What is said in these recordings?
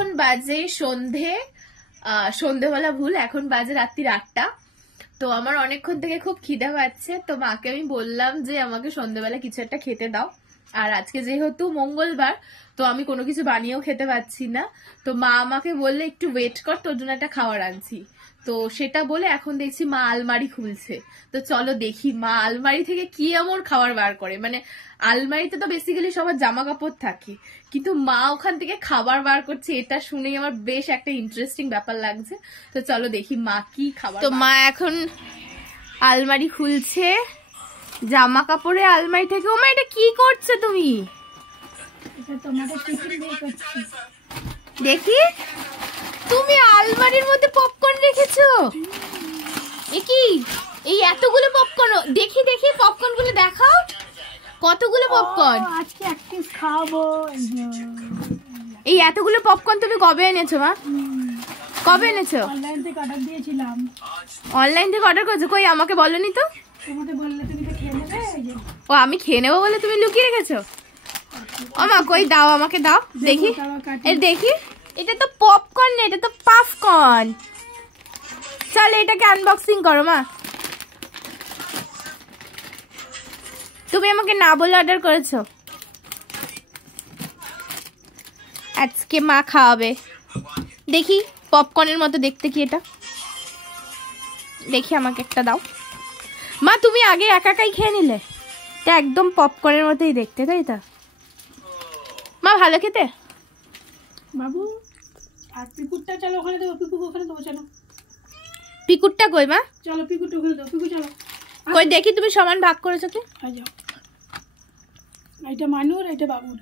এখন বাজে সন্ধেবেলা ভুল, এখন বাজে রাত্রি 8টা। তো আমার অনেকক্ষণ থেকে খুব খিদে পাচ্ছে, তো মাকে আমি বললাম যে আমাকে সন্ধেবেলা কিছু একটা খেতে দাও। আর আজকে যেহেতু মঙ্গলবার, তো আমি কোনো কিছু বানিয়েও খেতে পাচ্ছি না। তো মা আমাকে বললে একটু ওয়েট কর, তোর জন্য একটা খাবার আনছি। তো সেটা বলে এখন দেখছি মা আলমারি খুলছে। তো চলো দেখি মা আলমারি থেকে কি এমন খাবার বার করে। মানে আলমারিতে তো বেসিক্যালি সবার জামা কাপড় থাকে, কিন্তু মা ওখান থেকে খাবার বার করছে, এটা শুনেই আমার বেশ একটা ইন্টারেস্টিং ব্যাপার লাগছে। তো চলো দেখি মা কি খাবার। তো মা এখন আলমারি খুলছে জামা কাপড়ের আলমারি থেকে। ও মা, এটা কি করছে তুমি? দেখি, তুমি আলমারির মধ্যে পপকর্ন রেখেছো? কি এই এতগুলো পপকর্ন? দেখি দেখি পপকর্ন গুলো দেখাও, কতগুলো পপকর্ন? আজকে এক পিস খাবো। এই এতগুলো পপকর্ন তুমি কবে এনেছো মা? কবে এনেছো? অনলাইন থেকে অর্ডার দিয়েছিলাম। অনলাইন থেকে অর্ডার করেছো? কই আমাকে বলনি তো। তোমাকে বললে তুমি তো খেয়ে নেবে। ও, আমি খেয়ে নেবো বলে তুমি লুকিয়ে রেখেছো? ও মা, কই দাও, আমাকে দাও দেখি। দেখি, এটা তো পপকর্ন না, এটা তো পাফকর্ন। চল এটাকে আনবক্সিং করো মা। তুমি আমাকে না বলে অর্ডার করেছো। আজকে মা খাওয়াবে। দেখি পপকর্নের মতো দেখতে কি এটা, দেখি আমাকে একটা দাও। মা তুমি আগে একা একাই খেয়ে নিলে, এটা একদম পপকর্নের মতোই দেখতে, তাই তো? মা ভালো খেতে। বাবু আর পিকুরটা চলো ওখানে দেবো, পিকুকে ওখানে দেবো, চলো। পিকুরটা কই মা? চলো পিকুরটা ওখানে দেবো, পিকু চলো। কই দেখি, তুমি সমান ভাগ করেছো কি? যাও, এটা মানুর, এটা বাবুর।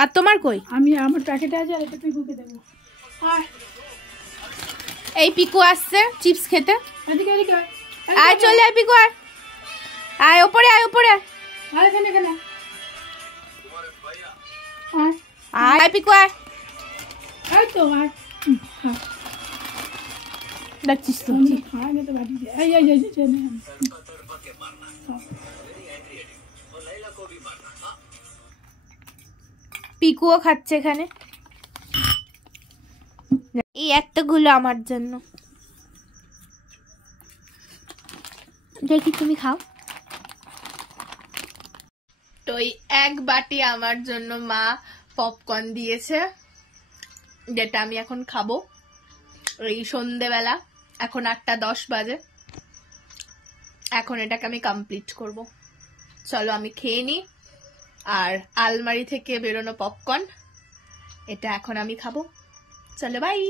আর তোমার কই? আমি আমার প্যাকেটে আছে, আর এটা পিকুকে দেবো। এই পিকু আসছে চিপস খেতে। এদিকে এদিকে আয়, চলে আয় পিকু, আয় আয় ওপরে, আয় ওপরে আয়। এখানে এখানে আয় পিকু আয়। এই তো আয়, দেখছিস তো? আগে তো বাড়ি এই এই এই পিকুও খাচ্ছে এখানে। এই এতগুলো আমার জন্য। দেখি তুমি খাও। তো এই এক বাটি আমার জন্য মা পপকর্ন দিয়েছে, যেটা আমি এখন খাবো। এই সন্ধেবেলা, এখন 8:10 বাজে। এখন এটাকে আমি কমপ্লিট করব। চলো আমি খেয়ে নিই। আর আলমারি থেকে বেরোনো পপকর্ন, এটা এখন আমি খাবো। চলো বাই।